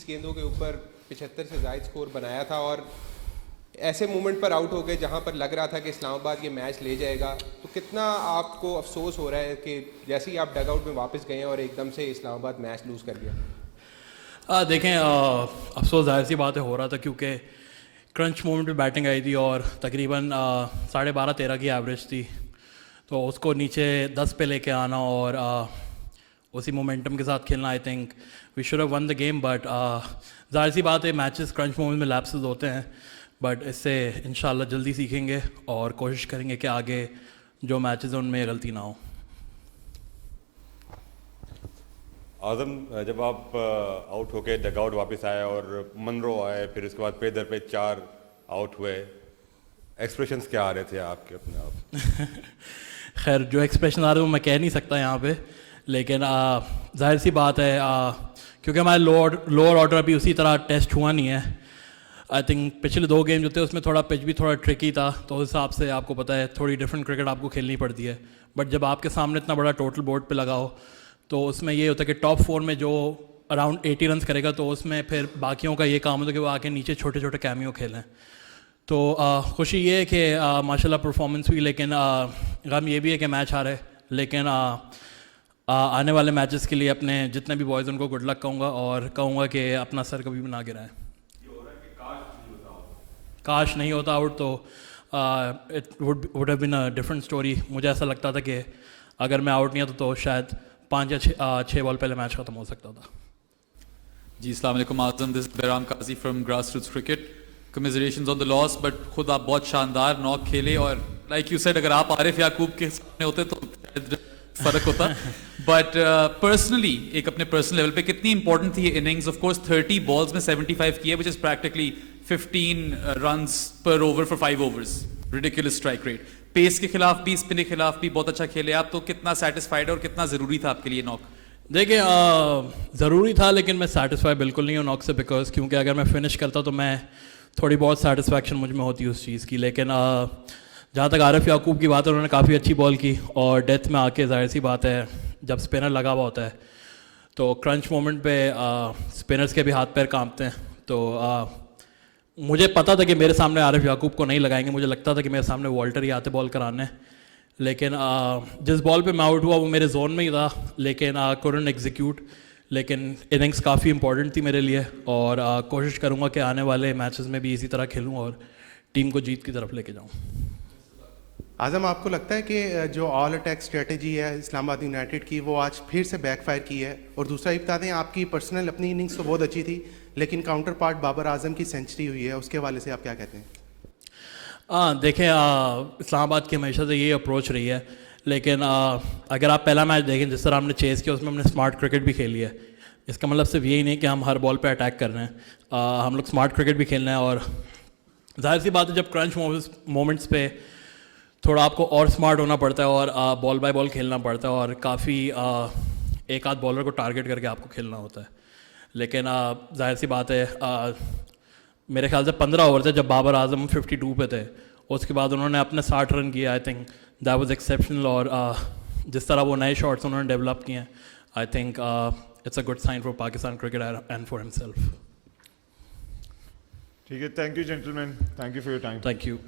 30 गेंदों के ऊपर 75 से ज़ायद स्कोर बनाया था और ऐसे मोमेंट पर आउट हो गए जहां पर लग रहा था कि इस्लामाबाद ये मैच ले जाएगा। तो कितना आपको अफसोस हो रहा है कि जैसे ही आप डग आउट में वापस गए और एकदम से इस्लामाबाद मैच लूज़ कर दिया? देखें, अफसोस जाहिर सी बात है हो रहा था क्योंकि क्रंच मोमेंट पे बैटिंग आई थी और तकरीबन 12.5-13 की एवरेज थी, तो उसको नीचे 10 पे लेके आना और उसी मोमेंटम के साथ खेलना, I think we should have won the game. But जाहिर सी बात है मैचेस क्रंच मोमेंट में लैप्सेस होते हैं, बट इससे इंशाल्लाह जल्दी सीखेंगे और कोशिश करेंगे कि आगे जो मैचेस हैं उनमें गलती ना हो। आज़म, जब आप आउट होके डग आउट वापस आए और मनरो आए, फिर उसके बाद पे दर पे 4 आउट हुए, एक्सप्रेशंस क्या आ रहे थे आपके अपने आप? खैर, जो एक्सप्रेशन आ रहे हैं वो मैं कह नहीं सकता यहाँ पे, लेकिन जाहिर सी बात है क्योंकि हमारे लोअर ऑर्डर अभी उसी तरह टेस्ट हुआ नहीं है। आई थिंक पिछले 2 गेम जो थे उसमें थोड़ा पिच भी थोड़ा ट्रिकी था, तो उस हिसाब से आपको पता है थोड़ी डिफरेंट क्रिकेट आपको खेलनी पड़ती है। बट जब आपके सामने इतना बड़ा टोटल बोर्ड पे लगा हो तो उसमें ये होता है कि टॉप 4 में जो अराउंड 80 रन करेगा तो उसमें फिर बाकियों का ये काम होता है कि वो आके नीचे छोटे छोटे कैमियो खेलें। तो खुशी ये है कि माशाल्लाह परफॉर्मेंस हुई, लेकिन गम ये भी है कि मैच हारे। लेकिन आने वाले मैचेस के लिए अपने जितने भी बॉयज़ उनको गुड लक कहूँगा और कहूँगा कि अपना सर कभी भी ना गिराएं। काश नहीं होता आउट तो it would have been a different story. मुझे ऐसा लगता था कि अगर मैं आउट नहीं होता तो शायद 5 या 6 बॉल पहले मैच ख़त्म हो सकता था। जी, अस्सलाम वालेकुम Azam, this Bairam Kazi from grassroots cricket. Commiserations on the loss, but खुद आप बहुत शानदार नॉक खेले और लाइक यू सेड अगर आप आरिफ याकूब के सामने होते तो शायद फ़र्क होता। बट पर्सनली एक अपने पर्सनल लेवल पे कितनी इंपॉर्टेंट थी ये इनिंग्स? ऑफ कोर्स 30 बॉल्स में 75 किए, which is practically 15 runs per over for 5 overs, ridiculous strike rate. Pace के खिलाफ भी, स्पिन के खिलाफ भी बहुत अच्छा खेले आप, तो कितना सेटिस्फाइड और कितना ज़रूरी था आपके लिए नॉक? देखिए, ज़रूरी था, लेकिन मैं सेटिस्फाई बिल्कुल नहीं हूँ नॉक से, बिकॉज क्योंकि अगर मैं फिनिश करता तो मैं थोड़ी बहुत सेटिस्फैक्शन मुझ में होती उस चीज़ की। लेकिन जहाँ तक आरिफ याकूब की बात है, उन्होंने काफ़ी अच्छी बॉल की और डेथ में आके जाहिर सी बात है जब स्पिनर लगा हुआ होता है तो क्रंच मोमेंट पे स्पिनर्स के भी हाथ पैर कांपते हैं। तो मुझे पता था कि मेरे सामने आरिफ याकूब को नहीं लगाएंगे, मुझे लगता था कि मेरे सामने वॉल्टर ही आते बॉल कराने, लेकिन जिस बॉल पे मैं आउट हुआ वो मेरे जोन में ही था, लेकिन couldn't एग्जीक्यूट। लेकिन इनिंग्स काफ़ी इंपॉर्टेंट थी मेरे लिए और कोशिश करूँगा कि आने वाले मैचेस में भी इसी तरह खेलूँ और टीम को जीत की तरफ लेके जाऊँ। आज़म, आपको लगता है कि जो ऑल अटैक स्ट्रेटजी है इस्लामाबाद यूनाइटेड की वो आज फिर से बैकफायर की है? और दूसरा ये बता दें, आपकी पर्सनल अपनी इनिंग्स तो बहुत अच्छी थी, लेकिन काउंटर पार्ट बाबर आजम की सेंचुरी हुई है, उसके हवाले से आप क्या कहते हैं? देखें, इस्लामाबाद की हमेशा से ये अप्रोच रही है, लेकिन अगर आप पहला मैच देखें जिस तरह हमने चेस किया उसमें हमने स्मार्ट क्रिकेट भी खेली है। इसका मतलब सिर्फ यही नहीं कि हम हर बॉल पे अटैक कर रहे हैं, हम लोग स्मार्ट क्रिकेट भी खेल रहे हैं। और जाहिर सी बात है जब क्रंच मोमेंट्स पे थोड़ा आपको और स्मार्ट होना पड़ता है और बॉल बाय बॉल खेलना पड़ता है और काफ़ी एक आध बॉलर को टारगेट करके आपको खेलना होता है। लेकिन जाहिर सी बात है मेरे ख्याल से 15 ओवर थे जब बाबर आजम 52 पे थे, उसके बाद उन्होंने अपने 60 रन किए। I think that was exceptional और जिस तरह वो नए शॉट्स उन्होंने डेवलप किए हैं, I think it's a good sign for Pakistan cricket and for himself. ठीक है, thank you gentleman, thank you for your time. Thank you.